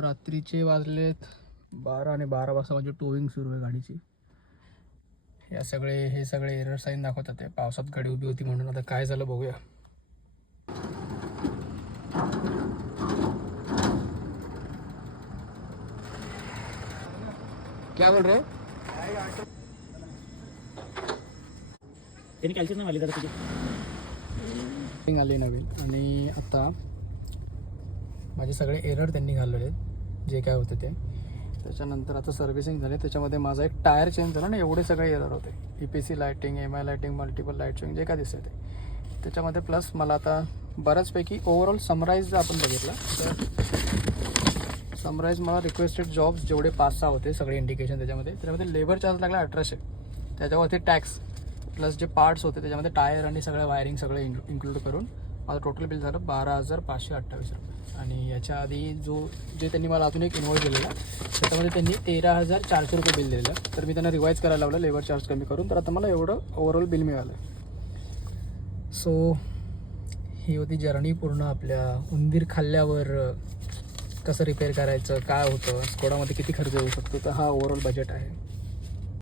रात्रीचे वाजलेत 12 आणि 12 वाजता म्हणजे टोविंग सुरू आहे गाडीची. हे सगळे एरर साईन दाखवतात. ते पावसात गाडी उभी होती म्हणून. आता काय झालं बघूया. क्या बोल रहे आली नवीन. आणि आता माझे सगळे एरर त्यांनी घालवले जे काय होते ते. त्याच्यानंतर आता सर्व्हिसिंग झाली. त्याच्यामध्ये माझा एक टायर चेंज झाला ना, एवढे सगळे एरर होते. EPC lighting, MI lighting, multiple lighting जे काय दिसते ते त्याच्यामध्ये. प्लस मला आता बऱ्याचपैकी ओव्हरऑल समराईज आपण बघितलं तर समराईज मला रिक्वेस्टेड जॉब्स जेवढे 5-6 होते सगळे इंडिकेशन त्याच्यामध्ये लेबर चार्ज लागला 1800. त्याच्यावरती टॅक्स प्लस जे पार्ट्स होते त्याच्यामध्ये टायर आणि सगळं वायरिंग सगळं इन्क्लूड करून माझं टोटल बिल झालं 12,528 रुपये. आणि याच्या आधी जे त्यांनी मला अजून एक इन्व्हॉइस दिलेला त्याच्यामध्ये त्यांनी 13,400 रुपये बिल दिलेलं. तर मी त्यांना रिवाईज करायला लावलं लेबर चार्ज कमी करून. तर आता मला एवढं ओव्हरऑल बिल मिळालं. सो ही होती जर्नी पूर्ण. आपल्या उंदीर खाल्ल्यावर कसं रिपेअर करायचं, काय होतं, स्कोडामध्ये किती खर्च येऊ शकतो, तर हा ओव्हरऑल बजेट आहे.